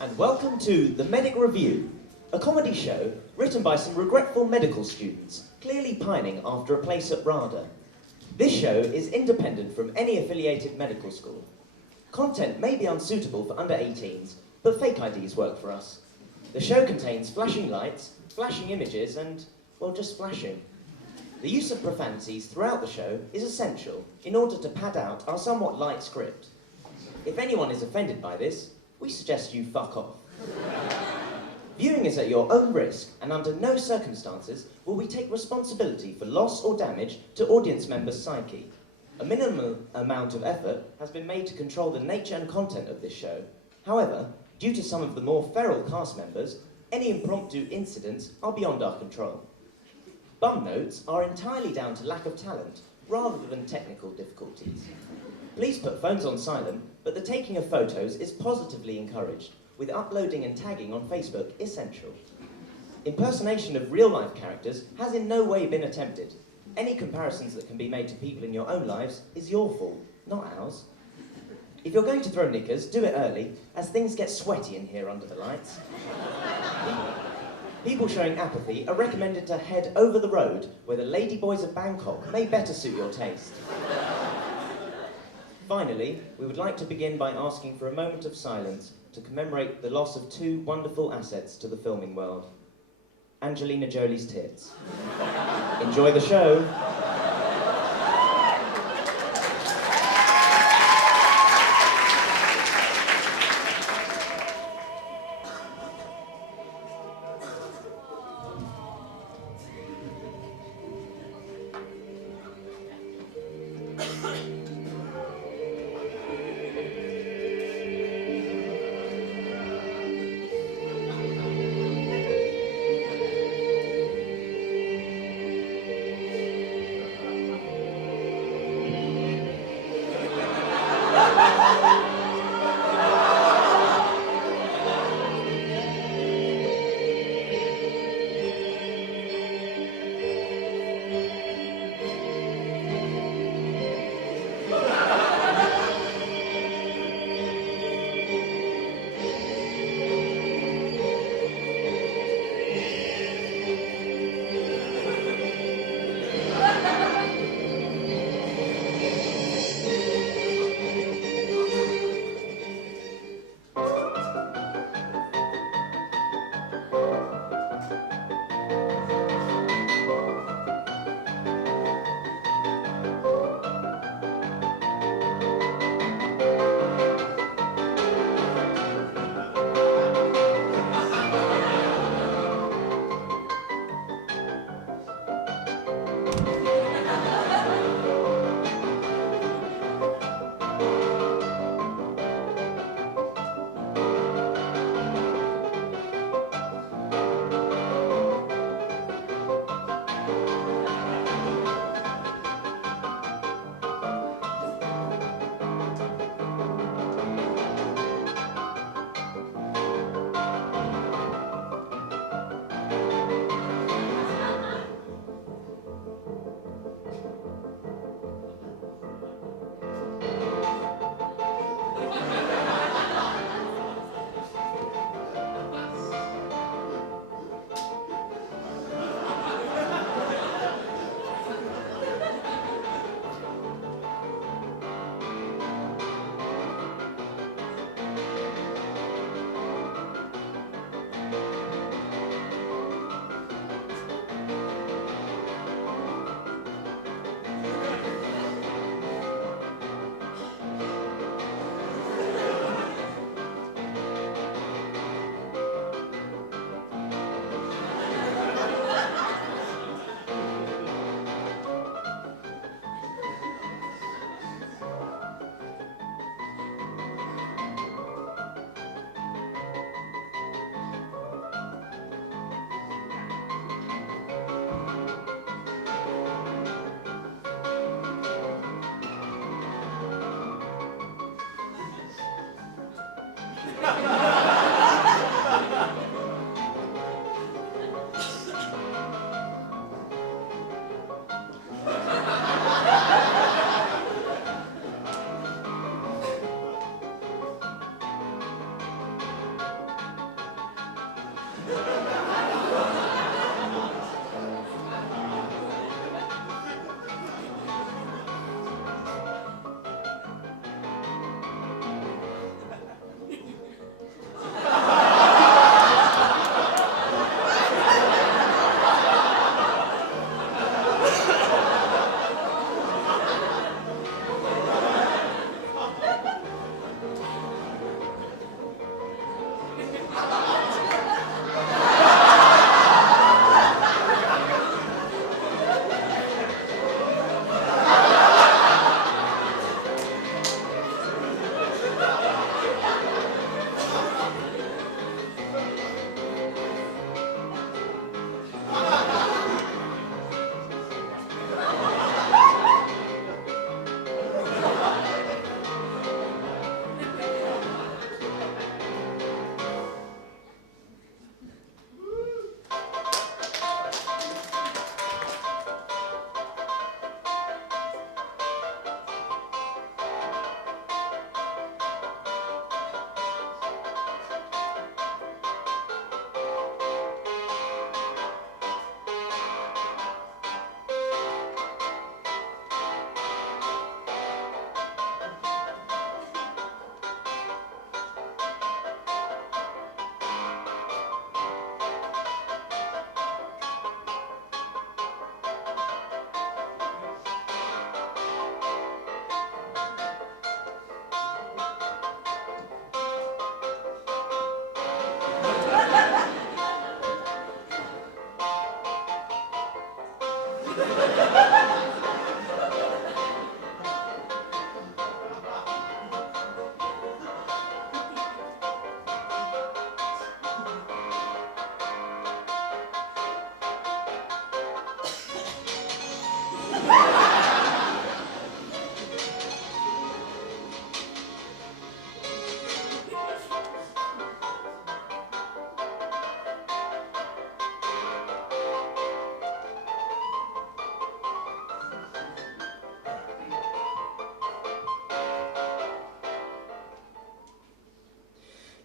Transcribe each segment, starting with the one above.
And welcome to The Medic Revue, a comedy show written by some regretful medical students, clearly pining after a place at RADA. This show is independent from any affiliated medical school. Content may be unsuitable for under 18s, but fake IDs work for us. The show contains flashing lights, flashing images, and, well, just flashing. The use of profanities throughout the show is essential in order to pad out our somewhat light script. If anyone is offended by this, we suggest you fuck off. Viewing is at your own risk, and under no circumstances will we take responsibility for loss or damage to audience members' psyche. A minimum amount of effort has been made to control the nature and content of this show. However, due to some of the more feral cast members, any impromptu incidents are beyond our control. Bum notes are entirely down to lack of talent, rather than technical difficulties. Please put phones on silent, but the taking of photos is positively encouraged, with uploading and tagging on Facebook essential. Impersonation of real-life characters has in no way been attempted. Any comparisons that can be made to people in your own lives is your fault, not ours. If you're going to throw knickers, do it early, as things get sweaty in here under the lights. People showing apathy are recommended to head over the road, where the ladyboys of Bangkok may better suit your taste. Finally, we would like to begin by asking for a moment of silence to commemorate the loss of two wonderful assets to the filming world. Angelina Jolie's tits. Enjoy the show.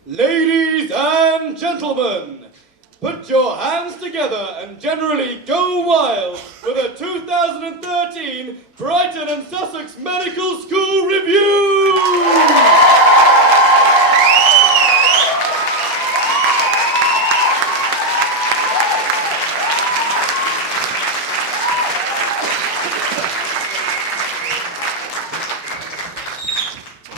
Ladies and gentlemen, put your hands together and generally go wild for the 2013 Brighton and Sussex Medical School Revue!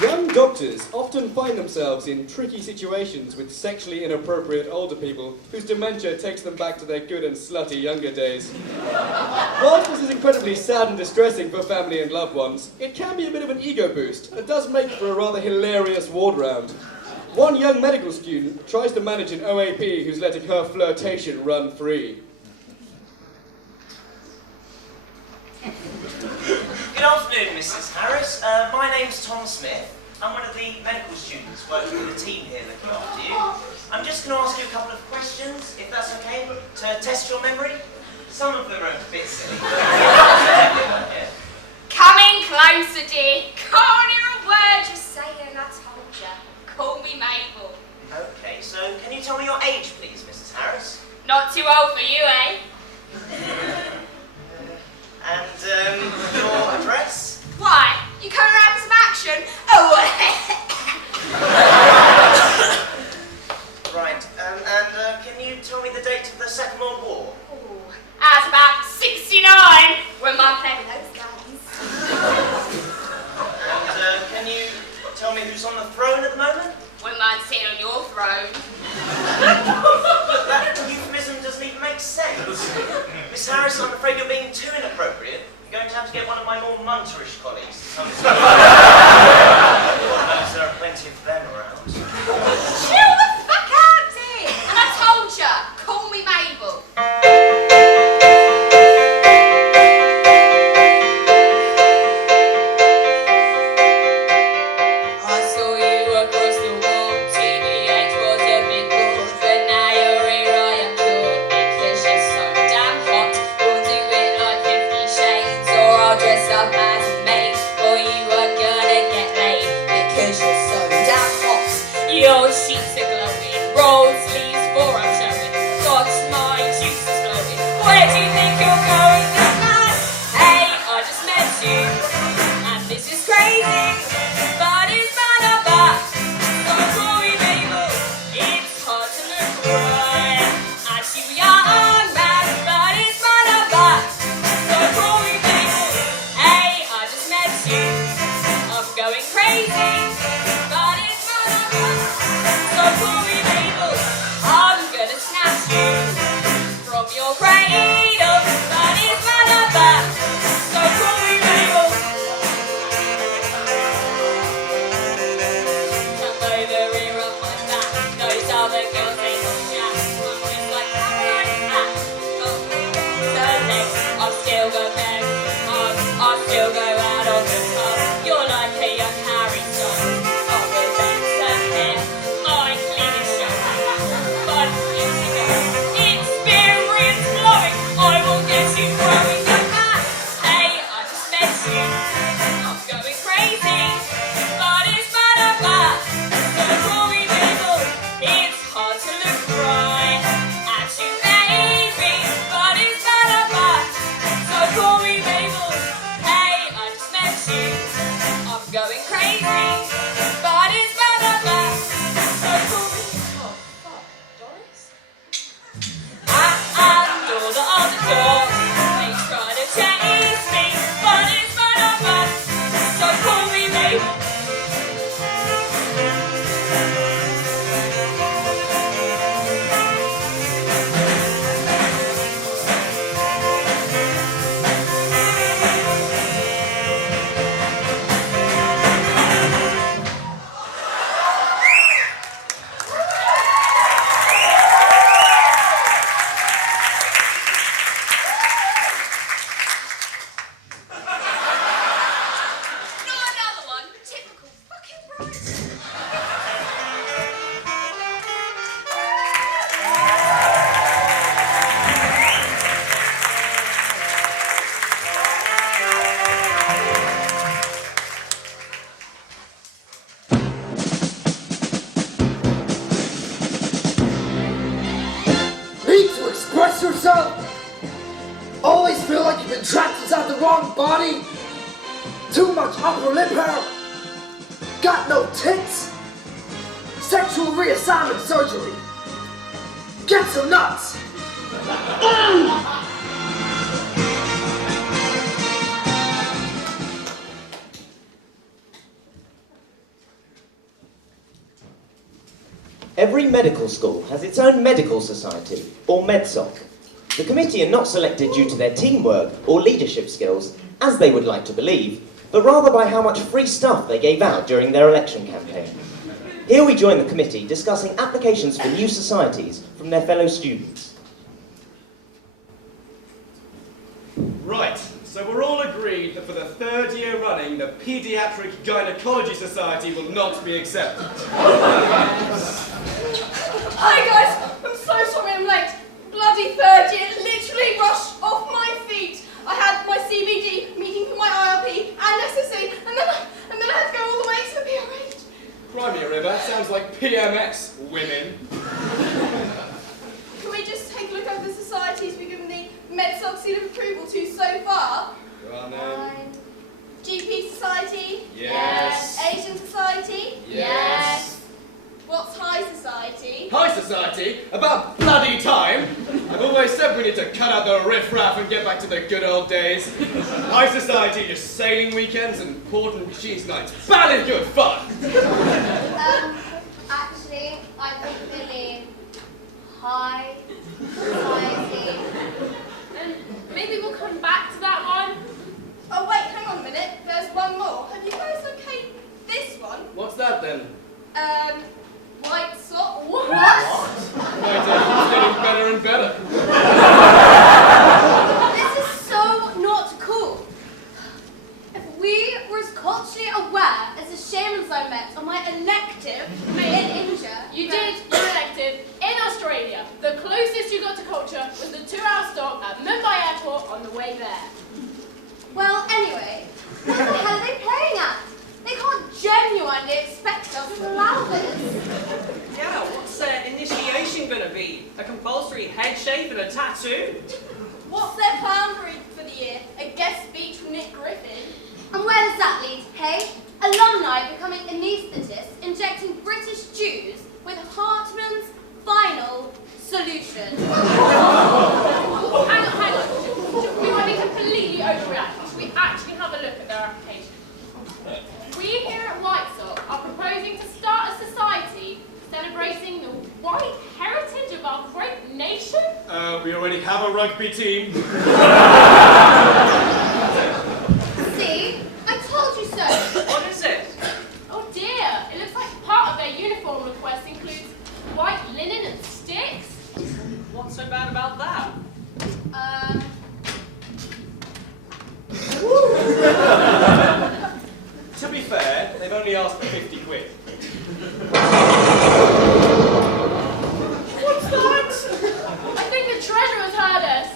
Young doctors often find themselves in tricky situations with sexually inappropriate older people whose dementia takes them back to their good and slutty younger days. Whilst this is incredibly sad and distressing for family and loved ones, it can be a bit of an ego boost and does make for a rather hilarious ward round. One young medical student tries to manage an OAP who's letting her flirtation run free. Good afternoon, Mrs. Harris. My name's Tom Smith. I'm one of the medical students working with the team here looking after you. I'm just going to ask you a couple of questions, if that's okay, to test your memory. Some of them are a bit silly. Yeah. Coming closer, dear. Can't hear a word you're saying, I told ya. Call me Mabel. Okay, so can you tell me your age, please, Mrs. Harris? Not too old for you, eh? And your address? Why? You coming around with some action? Oh, Right, and can you tell me the date of the Second World War? Ooh, I was about 69 when my play with those guns. And can you tell me who's on the throne at the moment? When mine's sitting on your throne. That euphemism doesn't even make sense. Miss Harris, I'm afraid you're being too inappropriate. You're going to have to get one of my more munterish colleagues to come and there are plenty of them around. Chill the fuck out, dear. And I told ya, call me Mabel. Dress up as a mate, for you a girl. relax yourself. Always feel like you've been trapped inside the wrong body. Too much upper lip hair. Got no tits. Sexual reassignment surgery. Get some nuts. Every medical school has its own medical society, or medsoc. The committee are not selected due to their teamwork or leadership skills, as they would like to believe, but rather by how much free stuff they gave out during their election campaign. Here we join the committee discussing applications for new societies from their fellow students. Right, so we're all agreed that for the third year running, the Paediatric Gynecology Society will not be accepted. Hi guys, I'm so sorry I'm late. Bloody third year literally rushed off my feet. I had my CBD meeting for my IRP and SSC, and then I had to go all the way to the PRH. Cry me a river, sounds like PMS, women. Can we just take a look over the societies we've given the MedSoc seal of approval to so far? Go on then. GP Society? Yes. Asian Society? Yes. What's High Society? High Society? About bloody time! I've always said we need to cut out the riff-raff and get back to the good old days. High Society, just sailing weekends and port and cheese nights. Bally good fun! Actually, I think really High Society. And maybe we'll come back to that one. Oh wait, hang on a minute. There's one more. Have you guys okayed this one? What's that then? White sock. What? My dad's getting better and better. This is so not cool. If we were as culturally aware as the shamans I met on my elective in India. You did your elective in Australia. The closest you got to culture was the 2-hour stop at Mumbai Airport on the way there. Well, anyway, what the hell are they playing at? They can't genuinely expect us to allow this. Yeah, what's their initiation gonna be? A compulsory head shave and a tattoo? What's their plan for the year? A guest speech from Nick Griffin? And where does that lead, hey? Alumni becoming anaesthetists injecting British Jews with Hartman's final solution. Hang on. We might be completely overreacting. Should we actually have a look at their application? We here at White Sock are proposing to start a society celebrating the white heritage of our great nation. We already have a rugby team. See? I told you so. What is it? Oh dear, it looks like part of their uniform request includes white linen and sticks. What's so bad about that? To be fair, they've only asked for 50 quid. What's that? I think the treasurer's heard us.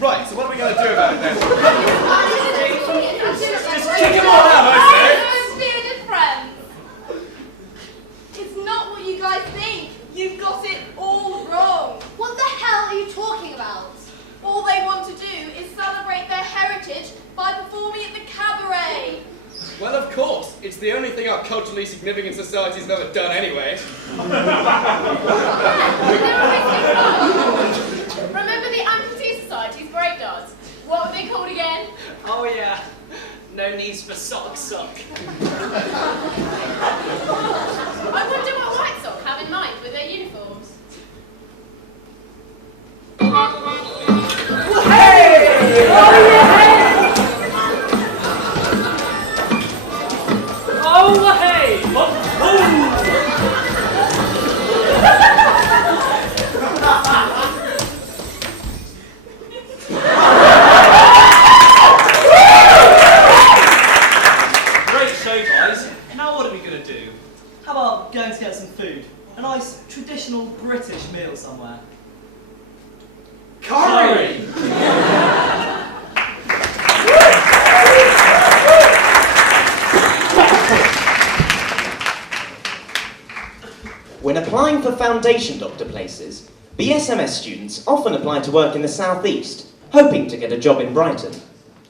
Right, so what are we going to do about it then? Just kick him all out, I say! Bearded friends. It's not what you guys think. You've got it all wrong. What the hell are you talking about? All they want to do is celebrate their heritage by performing at the cabaret. Well, of course. It's the only thing our culturally significant society's ever done anyway. Remember the Amputee Society's breakdance? What were they called again? Oh yeah, no needs for sock. I wonder what White Sock have in mind with their uniforms. Oh hey! Great show, guys. Now Applying for foundation doctor places, BSMS students often apply to work in the southeast, hoping to get a job in Brighton.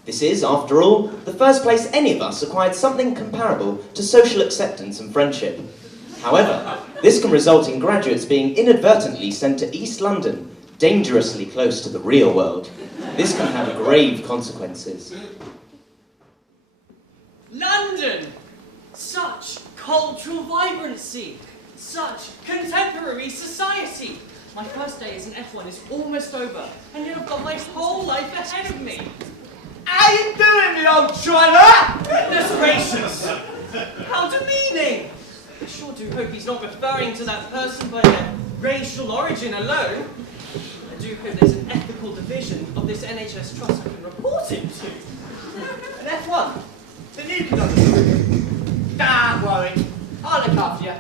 This is, after all, the first place any of us acquired something comparable to social acceptance and friendship. However, this can result in graduates being inadvertently sent to East London, dangerously close to the real world. This can have grave consequences. London! Such cultural vibrancy! Such contemporary society! My first day as an F1 is almost over, and yet I've got my whole life ahead of me. How you doing, me old China? Goodness gracious! How demeaning! I sure do hope he's not referring to that person by their racial origin alone. I do hope there's an ethical division of this NHS trust I can report him to. An F1? Then you can understand. Don't worry, I'll look after you.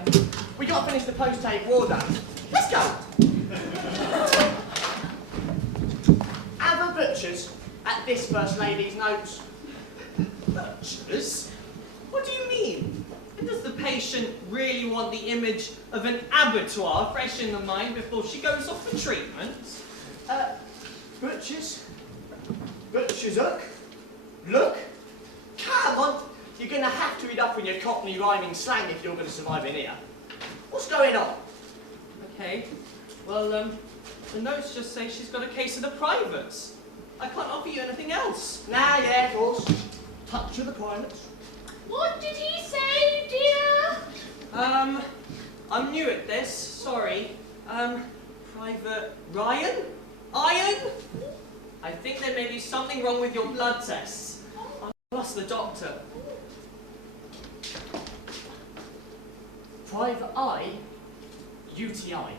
We got to finish the post-tape war done. Let's go. Have a butcher's at this First Lady's notes. Butchers? What do you mean? And does the patient really want the image of an abattoir fresh in the mind before she goes off for treatment? Butcher's? Butcher's hook? Look? Come on, you're going to have to read up on your Cockney rhyming slang if you're going to survive in here. What's going on? Okay, well, the notes just say she's got a case of the privates. I can't offer you anything else. Nah, yeah, of course. Touch of the privates. What did he say, dear? I'm new at this, sorry. Private Ryan? Iron? I think there may be something wrong with your blood tests. I'll ask the doctor. Private eye? UTI.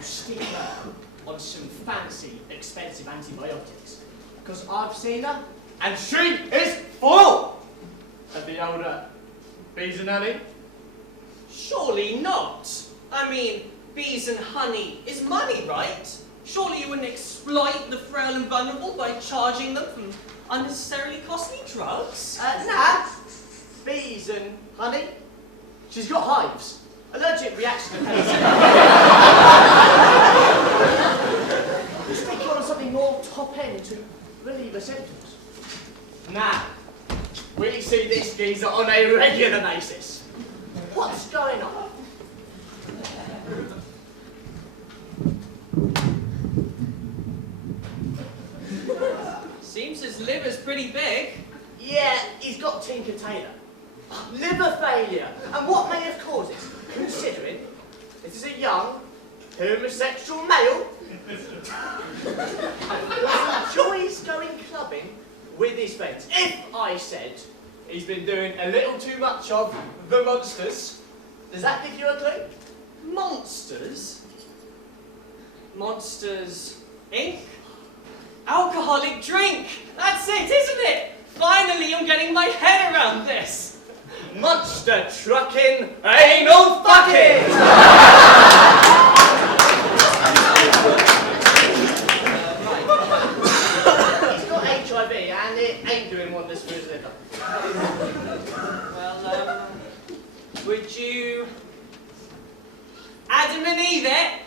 Stick her on some fancy, expensive antibiotics. Because I've seen her, and she is full of the older bees and honey. Surely not. I mean, bees and honey is money, right? Surely you wouldn't exploit the frail and vulnerable by charging them from unnecessarily costly drugs? Nah. Bees and honey. She's got hives. Allergic reaction to penicillin. Stick her on something more top-end to relieve her symptoms. Nah. We see this geezer on a regular basis. What's going on? Seems his liver's pretty big. Yeah, he's got Tinker Tailor. Liver failure. And what may have caused it? Considering this is a young, homosexual male who enjoys going clubbing with his friends. If I said he's been doing a little too much of the monsters, does that give you a clue? Monsters? Monsters, Inc.? Alcoholic drink! That's it, isn't it? Finally, I'm getting my head around this. Monster trucking, anal fucking! He's got HIV and it ain't doing wonders for his liver. Well, would you Adam and Eve it?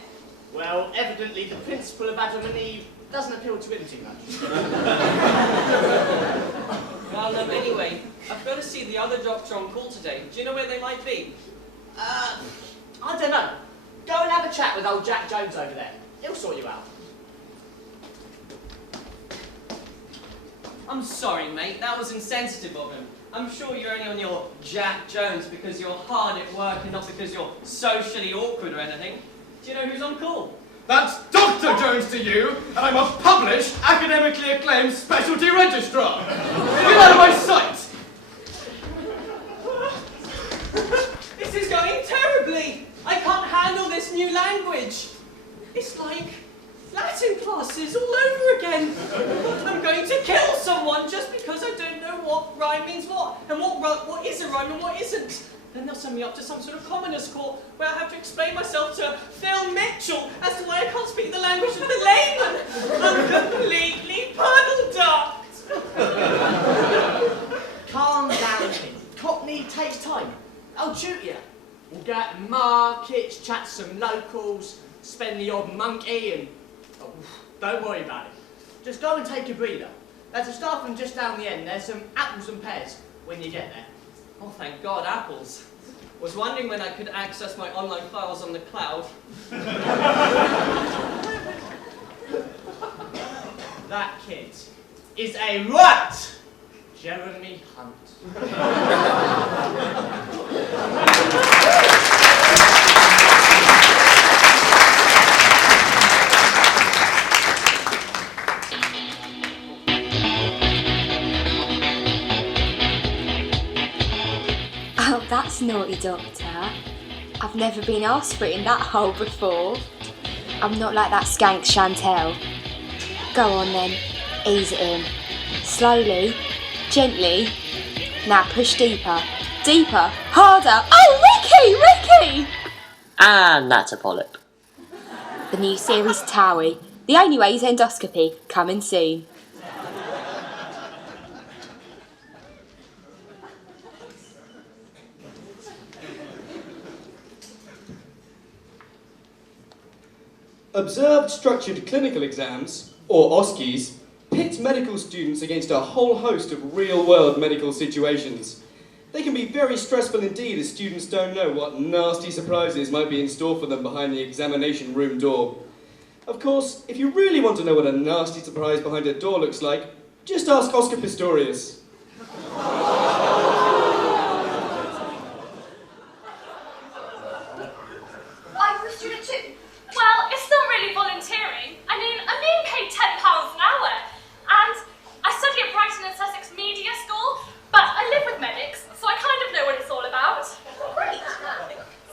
Well, evidently the principle of Adam and Eve doesn't appeal to him too much. Well, anyway, I've got to see the other doctor on call today. Do you know where they might be? I don't know. Go and have a chat with old Jack Jones over there. He'll sort you out. I'm sorry, mate. That was insensitive of him. I'm sure you're only on your Jack Jones because you're hard at work and not because you're socially awkward or anything. Do you know who's on call? That's Dr. Jones to you, and I'm a published, academically acclaimed specialty registrar. Get out of my sight! This is going terribly. I can't handle this new language. It's like Latin classes all over again. I'm going to kill someone just because I don't know what rhyme means what, and what is a rhyme and what isn't. Then they'll send me up to some sort of commoners court where I have to explain myself to Phil Mitchell as to why I can't speak the language of the layman. I'm completely puddle-ducked. Calm down, kid. Cockney it takes time. I'll tutor you. We'll go out to markets, chat to some locals, spend the odd monkey and... Oh, don't worry about it. Just go and take a breather. There's a staff room just down the end. There's some apples and pears when you get there. Oh, thank God, apples. Was wondering when I could access my online files on the cloud. That kid is a rat! Jeremy Hunt. Oh, that's naughty, Doctor. I've never been asked for it in that hole before. I'm not like that skank Chantel. Go on then, ease it in. Slowly, gently. Now push deeper, deeper, harder. Oh, Ricky! And that's a polyp. The new series Towie. The only way is endoscopy. Coming soon. Observed structured clinical exams, or OSCEs, pit medical students against a whole host of real-world medical situations. They can be very stressful indeed as students don't know what nasty surprises might be in store for them behind the examination room door. Of course, if you really want to know what a nasty surprise behind a door looks like, just ask Oscar Pistorius. Are you a student too? Well, it's not really volunteering. I mean, I'm being paid £10 an hour. And I study at Brighton and Sussex Media School, but I live with medics, so I kind of know what it's all about. Great.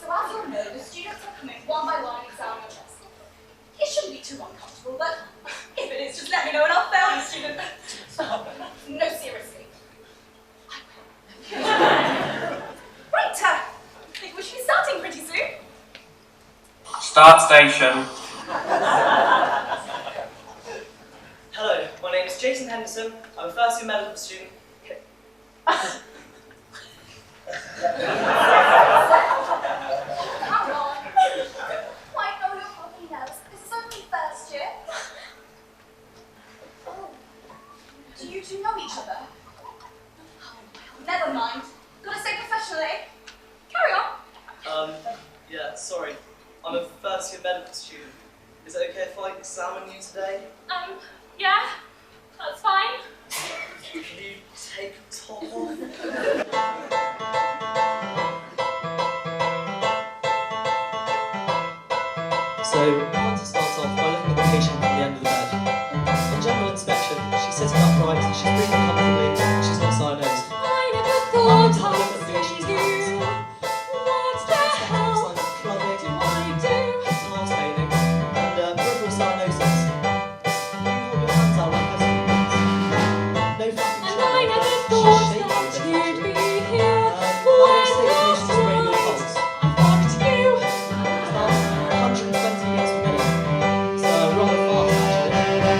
So as you'll know, the students are coming one by one and examine your test. It shouldn't be too uncomfortable, but if it is, just let me know and I'll fail the student. No, seriously. I will. Right, I think we should be starting pretty soon. Start station. Hello, my name is Jason Henderson. I'm a first year medical student. Come on. Why, no, you're probably nervous. This is only first year. Oh, do you two know each other? Oh, well, never mind. Gotta say professionally. Carry on. Yeah, sorry. I'm a first year medical student. Is it okay if I examine you today? Yeah, that's fine. Can you take a top off? So, I want to start off by looking at the patient at the end of the bed. On general inspection, she's sitting upright, she's breathing comfortably, she's not cyanosed. I never I thought want to look at I'd the patient's see hands. you. What the hell Signs of clubbing, do I do? tail staining, and peripheral cyanosis. Can you hold your hands out like this? No fucking And trouble. I never She's thought shaking that a bit, you'd actually. be here How when do you say the last patient's radial night pulse? I fucked you. It's about 120 beats per minute. It's rather fast, actually.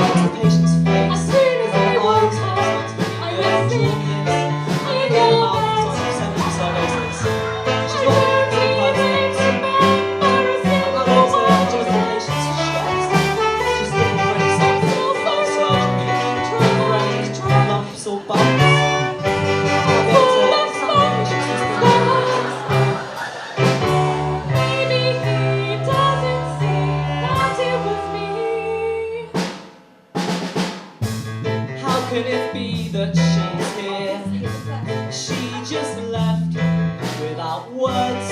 What's the patient's face? As soon as I Her woke eyes, up, starts to I be was sick. jaw, I again, know mouth, that. starts to central cyanosis. She's I not don't making even any remember sense. a single I'm also word just the you patient's said. chest. She's looking for any signs of failed surgery, brain, lumps or bumps. I'll be able to examine the patient's response. Maybe he doesn't see that it was me. How can it be that she's here? She just left without words.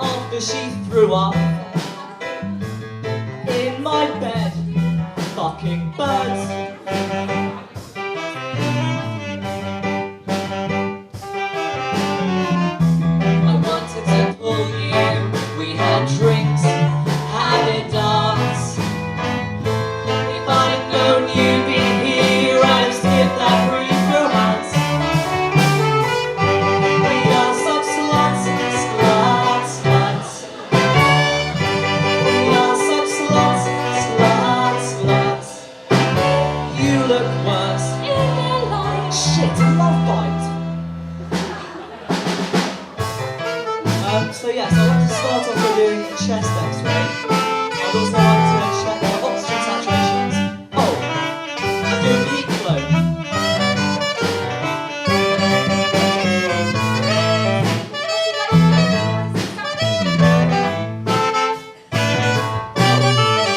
After she threw up in my bed, fucking birds. I wanted to pull you, we had drinks, had a dance. If I'd known you'd be here, I'd have skipped that brief romance. We are such sluts, sluts, sluts. first in their life. Shit, a love bite. So yes, I'd like to start off by doing a chest x-ray. I'd also like to check their oxygen saturations. Oh, I'm doing the heat flow.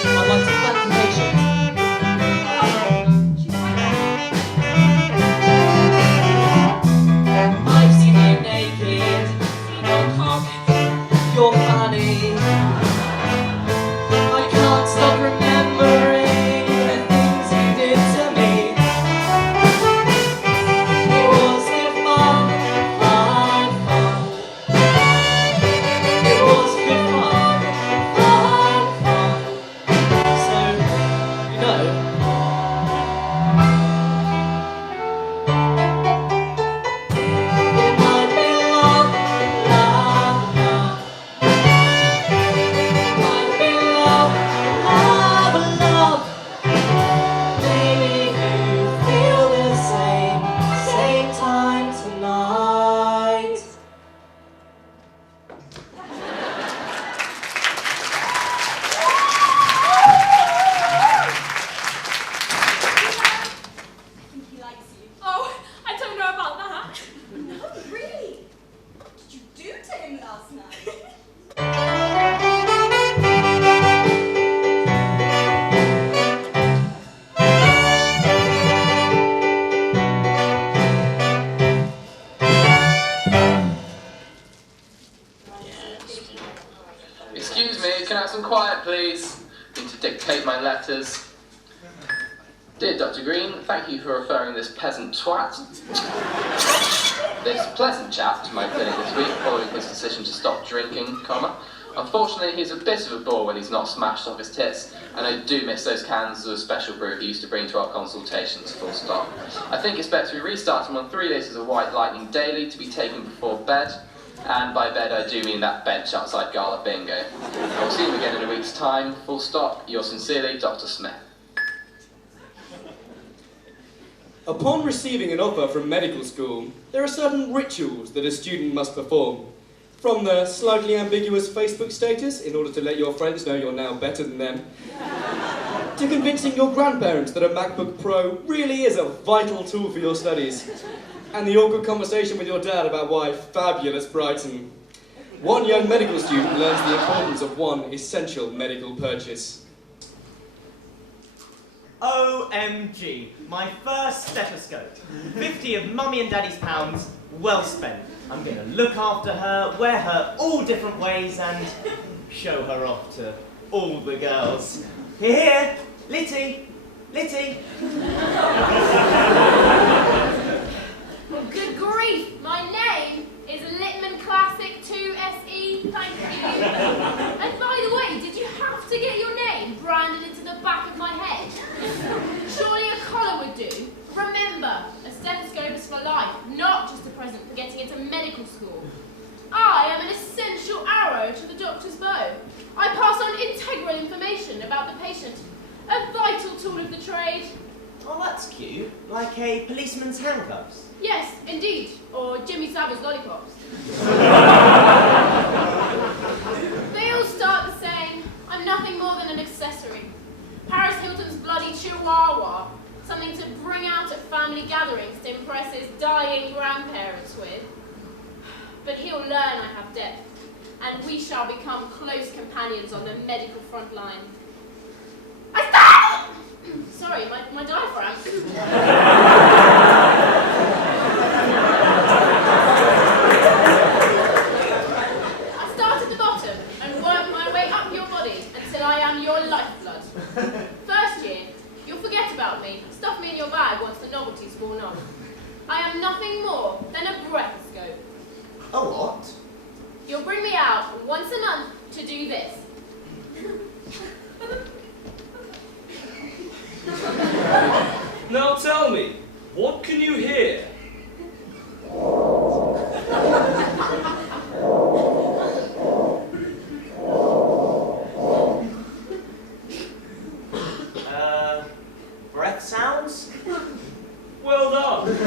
I'd like to flank the patient. I've seen you naked, seen your cock. You're funny. I can't stop remembering the things you did to me. It was good fun, fun, fun. It was good fun, fun, fun. So, you know, It might be love, love, love. It might be love, love, love. Maybe you feel the same time tonight. I think he likes you. Oh, I don't know about that. No, really? What did you do to him last night? Excuse me, can I have some quiet, please? Need to dictate my letters. Dear Dr. Green, thank you for referring this peasant twat. This pleasant chap to my clinic this week following his decision to stop drinking, comma. Unfortunately, he's a bit of a bore when he's not smashed off his tits, and I do miss those cans of special brew he used to bring to our consultations, full stop. I think it's better we restart him on 3 litres of white lightning daily to be taken before bed. And by bed, I do mean that bench outside Gala Bingo. I'll see you again in a week's time. Full stop. Yours sincerely, Dr. Smith. Upon receiving an offer from medical school, there are certain rituals that a student must perform. From the slightly ambiguous Facebook status in order to let your friends know you're now better than them, to convincing your grandparents that a MacBook Pro really is a vital tool for your studies, and the awkward conversation with your dad about why fabulous Brighton. One young medical student learns the importance of one essential medical purchase. OMG, my first stethoscope. 50 of mummy and daddy's pounds, well spent. I'm going to look after her, wear her all different ways, and show her off to all the girls. Here, Litty, Litty. Well, good grief, my name is Littman Classic 2 SE, thank you. And by the way, did you have to get your name branded into the back of my head? Surely a collar would do. Remember, a stethoscope is for life, not just a present for getting into medical school. I am an essential arrow to the doctor's bow. I pass on integral information about the patient, a vital tool of the trade. Oh, that's cute. Like a policeman's handcuffs. Yes, indeed, or Jimmy Savile's lollipops. They all start the same. I'm nothing more than an accessory. Paris Hilton's bloody chihuahua, something to bring out at family gatherings to impress his dying grandparents with. But he'll learn I have depth, and we shall become close companions on the medical front line. I stand! Sorry, my diaphragm. I start at the bottom and work my way up your body until I am your lifeblood. First year, you'll forget about me, stuff me in your bag once the novelty's worn off. I am nothing more than a breathoscope. A what? You'll bring me out once a month to do this. Now tell me, what can you hear? Breath sounds? stop.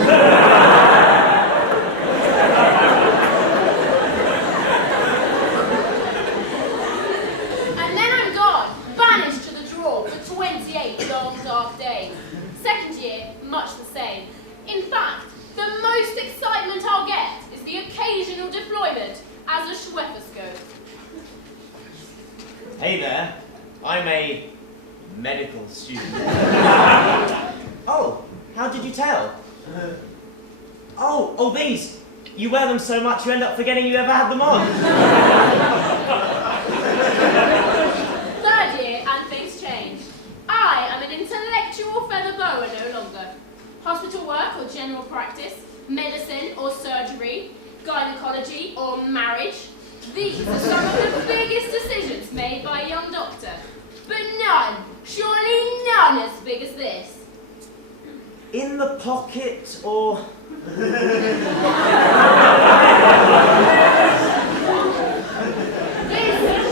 And then I'm gone, banished to the drawer for 28 long dark days. Second year, much the same. In fact, the most excitement I'll get is the occasional deployment as a Schwefferscope. Hey there, I'm a medical student. Oh, how did you tell? Oh, these. You wear them so much you end up forgetting you ever had them on. Third year and things change. I am an intellectual feather boa no longer. Hospital work or general practice, medicine or surgery, gynecology or marriage. These are some of the biggest decisions made by a young doctor. But none, surely none as big as this. In the pocket or... This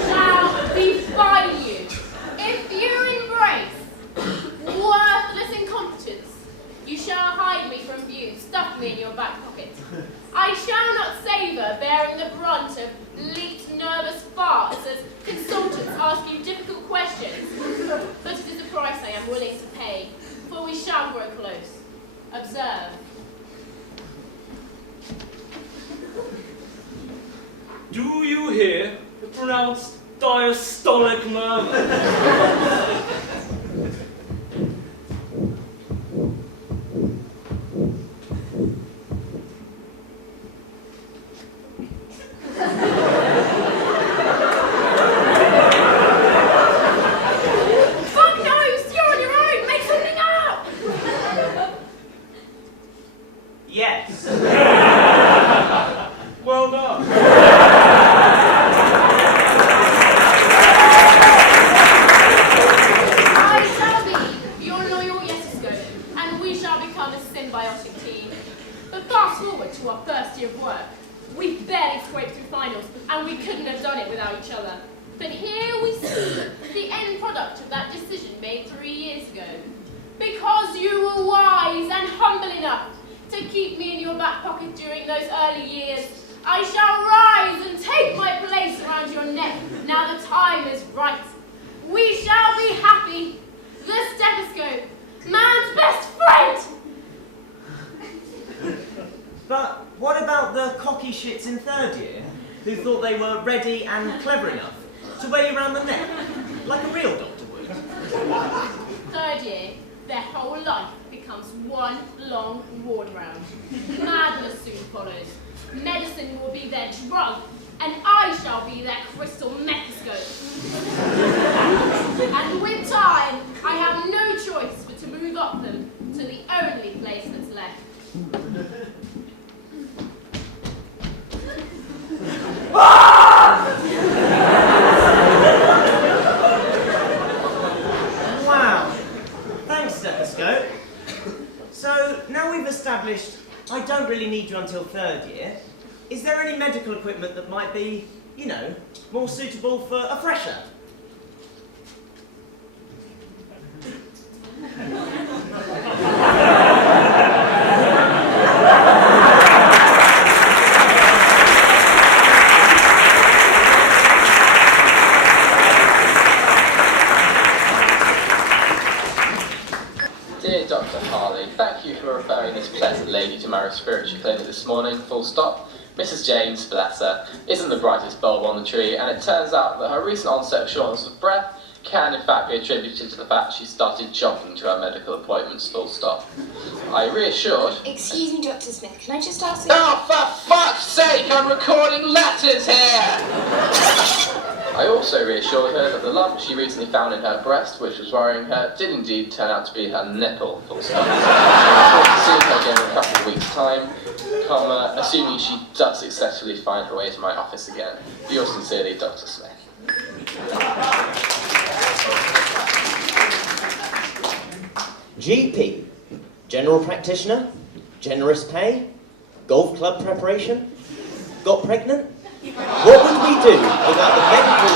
shall define you. If you embrace worthless incompetence, you shall hide me from view, stuff me in your back pocket. I shall not savour bearing the brunt of leaked nervous farts as consultants ask you difficult questions. But it is a price I am willing to pay, for we shall grow close. Observe. Do you hear the pronounced diastolic murmur? Fuck knows, you're on your own, make something up! Yes. Well done. I shall be your loyal Yesiscope, and we shall become a symbiotic team. But fast forward to our first year of work. We barely scraped through finals, and we couldn't have done it without each other. But here we see the end product of that decision made 3 years ago. Because you were wise and humble enough to keep me in your back pocket during those early years, I shall rise and take my place around your neck now the time is right. We shall be happy. The stethoscope, man's best friend! But what about the cocky shits in third year who thought they were ready and clever enough to wear you around the neck, like a real doctor would? Third year, their whole life becomes one long ward round. Madness soon follows. Medicine will be their drug, and I shall be their crystal methoscope. And with time, I have no choice but to move up them to the only place that's left. Wow. Thanks, stethoscope. So, now we've established I don't really need you until third year, is there any medical equipment that might be, you know, more suitable for a fresher? Dear Dr. Harley, thank you for referring this pleasant lady to my respiratory clinic this morning, full stop. Mrs. James, bless her, isn't the brightest bulb on the tree, and it turns out that her recent onset of shortness of breath can in fact be attributed to the fact she started jogging to her medical appointments, full stop. I reassured... Excuse me, Dr. Smith, can I just ask you... Oh, for fuck's sake, I'm recording letters here! I also reassured her that the lump she recently found in her breast, which was worrying her, did indeed turn out to be her nipple, full stop. I'll see her again in a couple of weeks' time, comma, assuming she does successfully find her way to my office again. Yours sincerely, Dr. Smith. GP, general practitioner, generous pay, golf club preparation, got pregnant? What would we do without the medical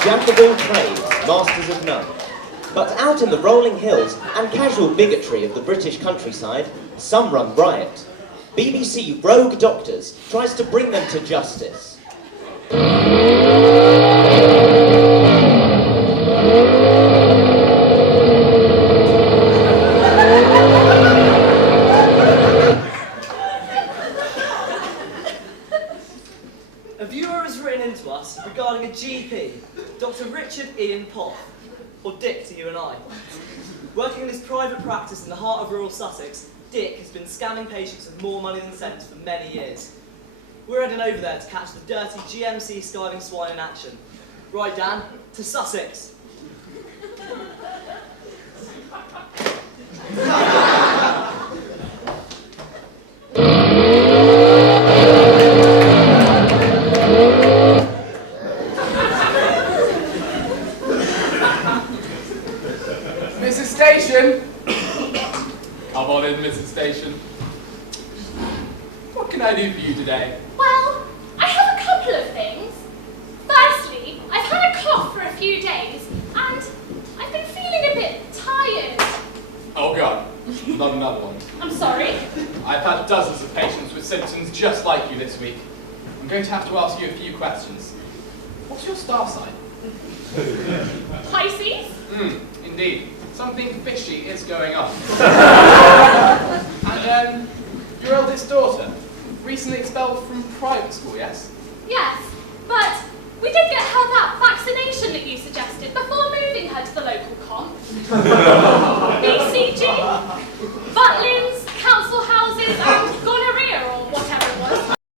jack of all trades, masters of none? But out in the rolling hills and casual bigotry of the British countryside, some run riot. BBC Rogue Doctors tries to bring them to justice. A viewer has written into us regarding a GP, Dr. Richard Ian Poff, or Dick to you and I. Working in his private practice in the heart of rural Sussex, Dick has been scamming patients with more money than sense for many years. We're heading over there to catch the dirty GMC skiving swine in action. Right, Dan, to Sussex. Mrs. Station! Come on in, Mrs. Station. What can I do for you today? Well, I have a couple of things. Firstly, I've had a cough for a few days, and I've been feeling a bit tired. Oh God, not another one. I'm sorry. I've had dozens of patients with symptoms just like you this week. I'm going to have to ask you a few questions. What's your star sign? Pisces? Indeed. Something fishy is going on. And your eldest daughter, recently expelled from private school, yes? Yes, but we did get her that vaccination that you suggested before moving her to the local comp.